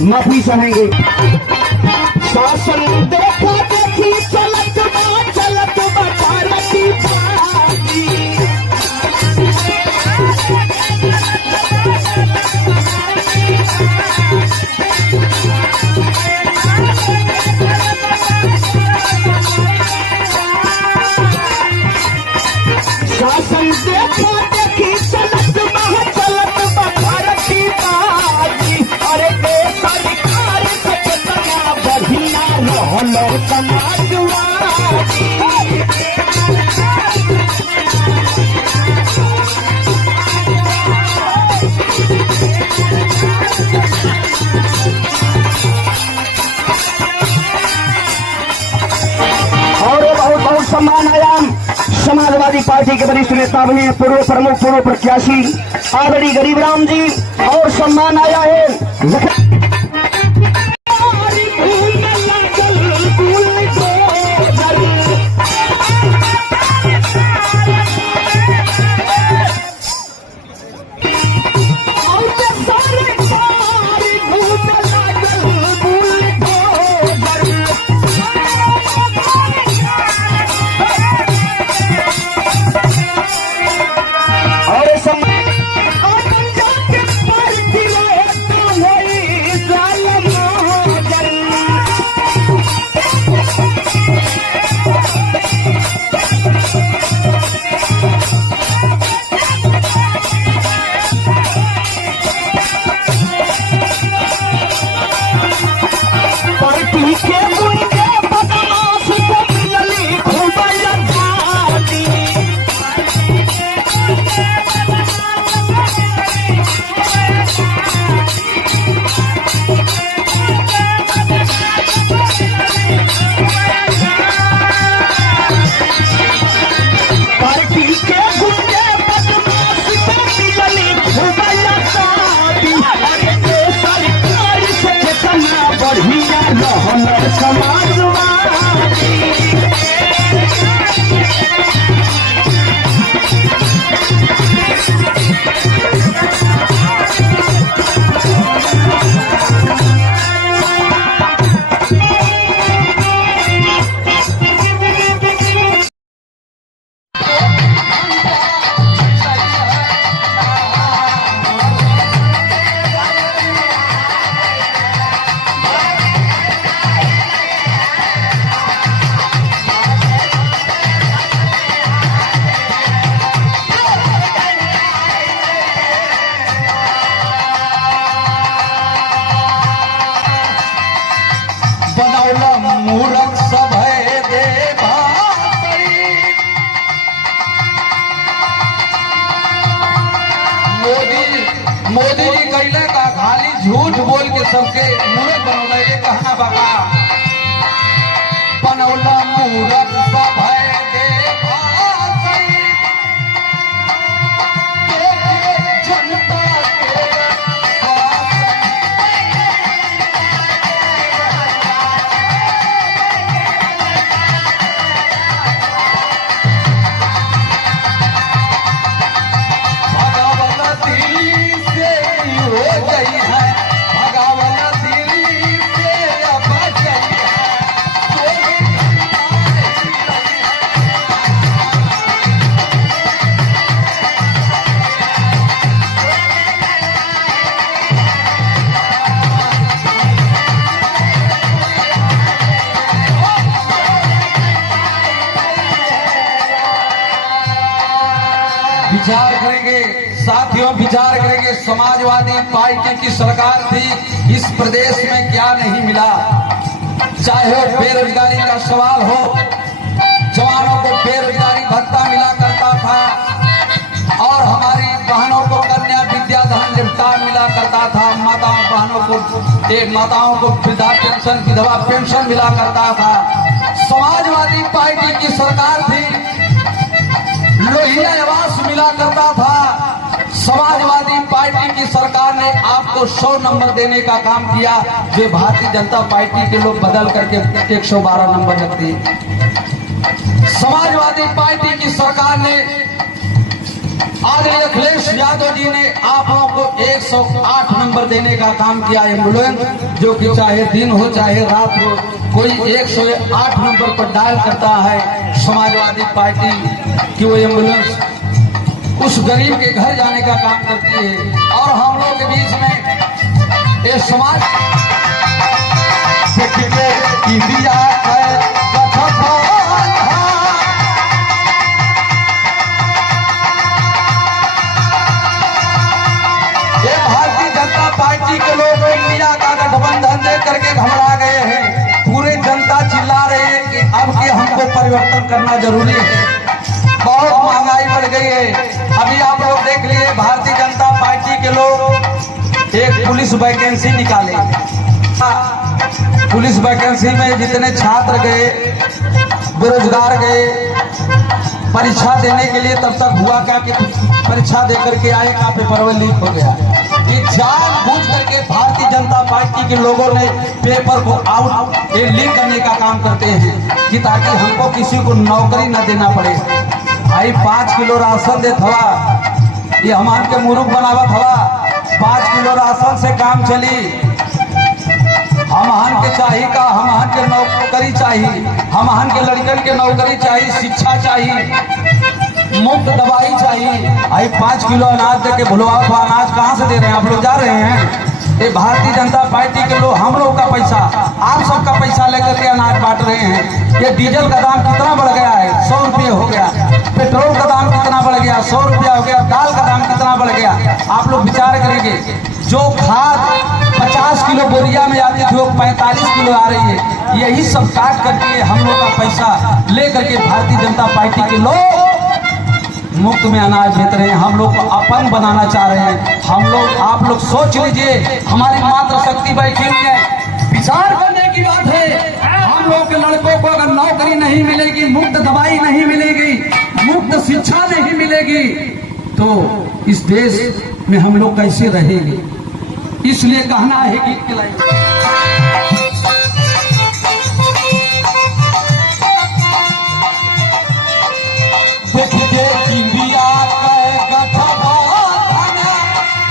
माफी चाहेंगे। शासन देखा देखी चलत भारती पार्टी। शासन देखा देखी चलत भारती पार्टी। अरे सरकार सचेतना बढ़िया रहलो समाजवादी। और बहुत बहुत सम्मान आया समाजवादी पार्टी के वरिष्ठ नेता बने पूर्व प्रमुख पूर्व प्रत्याशी आदरणीय गरीबराम जी। और सम्मान आया है मोदी जी कहले का खाली झूठ बोल के सबके मूर्ख बनौला। ये कहना बका बनौला मूर्ख सब है देखा जनता विचार करेंगे साथियों, विचार करेंगे। समाजवादी पार्टी की सरकार थी, इस प्रदेश में क्या नहीं मिला। चाहे बेरोजगारी का सवाल हो, जवानों को बेरोजगारी भत्ता मिला करता था और हमारी बहनों को कन्या विद्याधन निपटा मिला करता था। माताओं को वृद्धा पेंशन विधवा पेंशन मिला करता था। समाजवादी पार्टी की सरकार थी, लोहिया आवास मिला करता था। समाजवादी पार्टी की सरकार ने आपको 100 नंबर देने का काम किया, जो भारतीय जनता पार्टी के लोग बदल करके 112 नंबर रखते। समाजवादी पार्टी की सरकार ने आदरणीय अखिलेश यादव जी ने आप लोगों को 108 नंबर देने का काम किया। एम्बुलेंस जो कि चाहे दिन हो चाहे रात हो, कोई 108 नंबर पर डायल करता है समाजवादी पार्टी की वो एम्बुलेंस उस गरीब के घर जाने का काम करती है। और हम लोग के बीच में ये समाज इंडिया पार्टी के लोग इंडिया का गठबंधन देख करके घबरा गए हैं। पूरी जनता चिल्ला रही है कि अब के हमको परिवर्तन करना जरूरी है। बहुत महंगाई बढ़ गई है। अभी आप लोग देख लिए भारतीय जनता पार्टी के लोग एक पुलिस वैकेंसी निकाले। पुलिस वैकेंसी में जितने छात्र गए, बेरोजगार गए परीक्षा देने के लिए, तब तक हुआ क्या कि परीक्षा दे करके आए का पेपर में लीक हो गया। ये जानबूझ करके भारतीय जनता पार्टी के लोगों ने पेपर को आउट लीक करने का काम करते हैं कि ताकि हमको किसी को नौकरी न देना पड़े। भाई 5 किलो राशन देत हवा, ये हमान के मुरुख बनावत हवा। 5 किलो राशन से काम चली। हमहन के चाहिए का, हमहन के नौकरी चाहिए, हमहन के लड़कन के नौकरी चाहिए, शिक्षा चाहिए, मुफ्त दवाई चाहिए। आई 5 किलो अनाज दे के भुलवा तो अनाज कहाँ से दे रहे हैं? आप लोग जा रहे हैं। ये भारतीय जनता पार्टी के लोग हम लोग का पैसा, आप सबका पैसा लेकर के अनाज बांट रहे हैं। ये डीजल का दाम कितना बढ़ गया है? 100 रुपये हो गया। पेट्रोल का दाम कितना बढ़ गया? 100 रुपया हो गया। दाल का दाम कितना बढ़ गया? आप लोग विचार करेंगे। जो खाद 50 किलो बोरिया में आती थी वो 45 किलो आ रही है। यही सब काट करके हम लोग का पैसा ले करके भारतीय जनता पार्टी के लोग मुफ्त में अनाज बेच रहे हैं। हम लोग को अपंग बनाना चाह रहे हैं। हम लोग, आप लोग सोच लीजिए, हमारी मात्र शक्ति बैठी हुई है। विचार करने की बात है। हम लोग के लड़कों को अगर नौकरी नहीं मिलेगी, मुफ्त दवाई नहीं मिलेगी, मुफ्त शिक्षा नहीं मिलेगी, तो इस देश में हम लोग कैसे रहेंगे? इसलिए कहना है कि